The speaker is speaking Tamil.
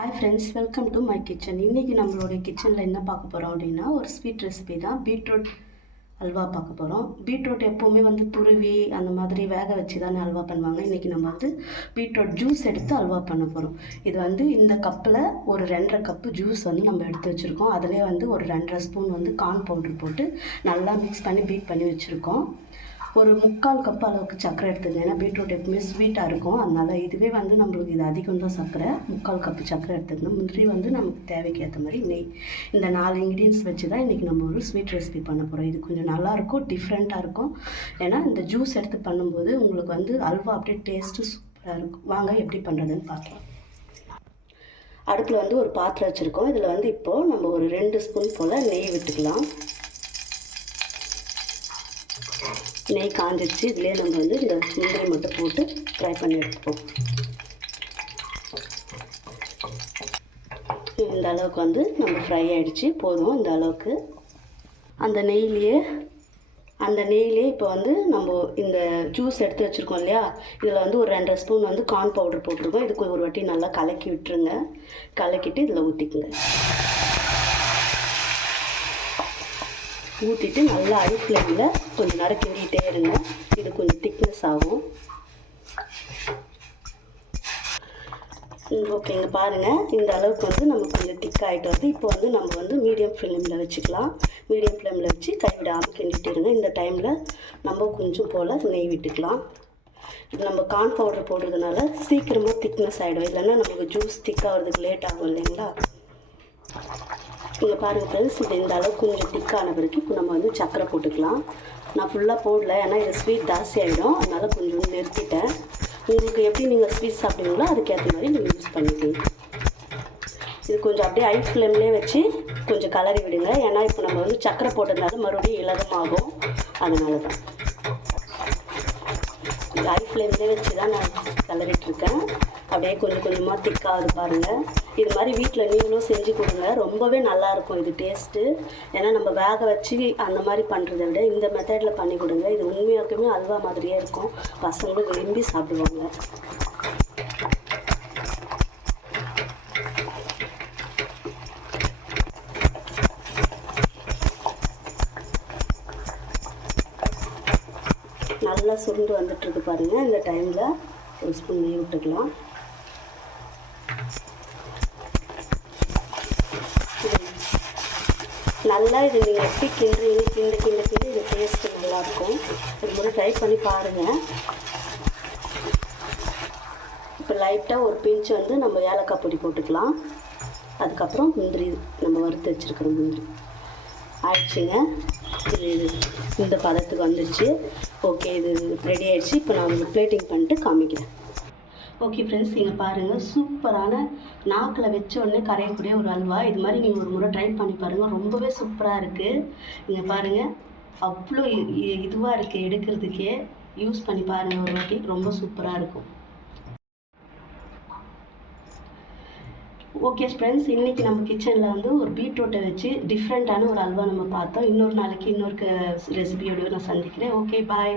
Hi friends, welcome to my kitchen. இன்றைக்கி நம்மளுடைய கிச்சனில் என்ன பார்க்க போகிறோம் அப்படின்னா, ஒரு ஸ்வீட் ரெசிபி தான். பீட்ரூட் அல்வா பார்க்க போகிறோம். பீட்ரூட் எப்போவுமே துருவி அந்த மாதிரி வேக வச்சு தானே அல்வா பண்ணுவாங்க. இன்றைக்கி நம்ம பீட்ரூட் ஜூஸ் எடுத்து அல்வா பண்ண போகிறோம். இது இந்த கப்பில் ஒரு 2.5 கப்பு ஜூஸ் நம்ம எடுத்து வச்சுருக்கோம். அதிலே ஒரு 2.5 ஸ்பூன் கார்ன் பவுடர் போட்டு நல்லா மிக்ஸ் பண்ணி பீட் பண்ணி வச்சுருக்கோம். ஒரு 3/4 கப் அளவுக்கு சர்க்கரை எடுத்துக்கங்க. ஏன்னா பீட்ரூட் எப்பவுமே ஸ்வீட்டாக இருக்கும். அதனால் இதுவே நம்மளுக்கு இது அதிகம் தான் சர்க்கரை. 3/4 கப்பு சர்க்கரை எடுத்துக்கணும். முந்திரி நமக்கு தேவைக்கு ஏற்ற மாதிரி நெய். இந்த 4 இன்க்ரீடியன்ஸ் வச்சு தான் இன்றைக்கி நம்ம ஒரு ஸ்வீட் ரெசிபி பண்ண போகிறோம். இது கொஞ்சம் நல்லாயிருக்கும், டிஃப்ரெண்ட்டாக இருக்கும். ஏன்னா இந்த ஜூஸ் எடுத்து பண்ணும்போது உங்களுக்கு அல்வா அப்படியே டேஸ்ட்டு சூப்பராக இருக்கும். வாங்க எப்படி பண்ணுறதுன்னு பார்க்கலாம். அடுப்பில் ஒரு பாத்திரம் வச்சுருக்கோம். இதில் இப்போது நம்ம ஒரு 2 ஸ்பூன் போல் நெய் விட்டுக்கலாம். நெய் காஞ்சிடுச்சு. இதிலே நம்ம இந்த முந்திரி மட்டும் போட்டு ஃப்ரை பண்ணி எடுத்துப்போம். இந்த அளவுக்கு நம்ம ஃப்ரை ஆகிடுச்சு. போதும் இந்த அளவுக்கு. அந்த நெய்லேயே இப்போ நம்ம இந்த ஜூஸ் எடுத்து வச்சுருக்கோம் இல்லையா, இதில் ஒரு 2.5 ஸ்பூன் கார்ன் பவுடர் போட்டிருக்கோம். இதுக்கு ஒரு வாட்டி நல்லா கலக்கி விட்டுருங்க. கலக்கிட்டு இதில் ஊற்றிக்குங்க. ஊற்றிட்டு நல்லா ஹை ஃப்ளேமில் கொஞ்சம் நேரம் கிண்டிகிட்டே இருங்க. இது கொஞ்சம் திக்னஸ் ஆகும். ஓகேங்க, பாருங்கள் இந்த அளவுக்கு நமக்கு கொஞ்சம் திக் ஆகிட்டு இப்போ நம்ம மீடியம் ஃப்ளேமில் வச்சுக்கலாம். மீடியம் ஃப்ளேமில் வச்சு கைவிடாமல் கிண்டிகிட்டு இருங்க. இந்த டைமில் நம்ம கொஞ்சம் போல் நெய் விட்டுக்கலாம். இது நம்ம கார்ன் பவுடர் போடுறதுனால சீக்கிரமாக திக்னஸ் ஆகிடும். இல்லைன்னா நமக்கு ஜூஸ் திக்காகிறதுக்கு லேட் ஆகும் இல்லைங்களா. இங்கே பாருங்கள் ஃப்ரெண்ட்ஸ், இது இந்த அளவுக்கு கொஞ்சம் திக்கான பிறகு இப்போ நம்ம சர்க்கரை போட்டுக்கலாம். நான் ஃபுல்லாக போடல, ஏன்னா இது ஸ்வீட் ஜாஸ்தி ஆகிடும். அதனால் கொஞ்சம் நிறுத்திட்டேன். உங்களுக்கு எப்படி நீங்கள் ஸ்வீட் சாப்பிடுவீங்களோ அதுக்கேற்ற மாதிரி நீங்கள் யூஸ் பண்ணிக்கலாம். இது கொஞ்சம் அப்படியே ஹை ஃப்ளேம்லேயே வச்சு கொஞ்சம் கலரி விடுங்க. ஏன்னா இப்போ நம்ம சர்க்கரை போட்டதுனால மறுபடியும் இலகமாகும். அதனால தான் ஹை ஃப்ளேம்லேயே வச்சு தான் நான் கலரிட்டுருக்கேன். அப்படியே கொஞ்சம் கொஞ்சமாக திக்காகுது பாருங்கள். இது மாதிரி வீட்டில் நீங்களும் செஞ்சு கொடுங்க. ரொம்பவே நல்லாயிருக்கும் இது டேஸ்ட்டு. ஏன்னா நம்ம வேக வச்சு அந்த மாதிரி பண்ணுறதை விட இந்த மெத்தடில் பண்ணி கொடுங்க. இது உண்மையாக்குமே அல்வா மாதிரியே இருக்கும். பசங்களும் விரும்பி சாப்பிடுவாங்க. நல்லா சுருண்டு வந்துட்டுருக்கு பாருங்கள். இந்த டைமில் ஒரு ஸ்பூன் நெய் விட்டுக்கலாம். நல்லா இது நீங்கள் எப்படி கிண்டு இது டேஸ்ட்டு நல்லாயிருக்கும். இது முறை ட்ரை பண்ணி பாருங்கள். இப்போ லைட்டாக ஒரு பிஞ்ச் நம்ம ஏலக்காய் பொடி போட்டுக்கலாம். அதுக்கப்புறம் முந்திரி நம்ம வறுத்து வச்சுருக்கிற முந்திரி ஆயிடுச்சுங்க. இது இந்த பதத்துக்கு வந்துடுச்சு. ஓகே, இது ரெடி ஆகிடுச்சு. இப்போ நான் உங்களுக்கு பிளேட்டிங் பண்ணிட்டு காமிக்கிறேன். ஓகே ஃப்ரெண்ட்ஸ், இங்கே பாருங்கள், சூப்பரான நாக்கில் வச்ச உடனே கரையக்கூடிய ஒரு அல்வா. இது மாதிரி நீங்கள் ஒரு முறை ட்ரை பண்ணி பாருங்கள். ரொம்பவே சூப்பராக இருக்குது. இங்கே பாருங்கள், அவ்வளோ இதுவாக இருக்குது எடுக்கிறதுக்கே. யூஸ் பண்ணி பாருங்கள் ஒரு வாட்டி, ரொம்ப சூப்பராக இருக்கும். ஓகே ஃப்ரெண்ட்ஸ், இன்றைக்கி நம்ம கிச்சனில் ஒரு பீட்ரூட்டை வச்சு டிஃப்ரெண்ட்டான ஒரு அல்வா நம்ம பார்த்தோம். இன்னொரு நாளைக்கு இன்னொரு ரெசிபியோட நான் சந்திக்கிறேன். ஓகே, பாய்.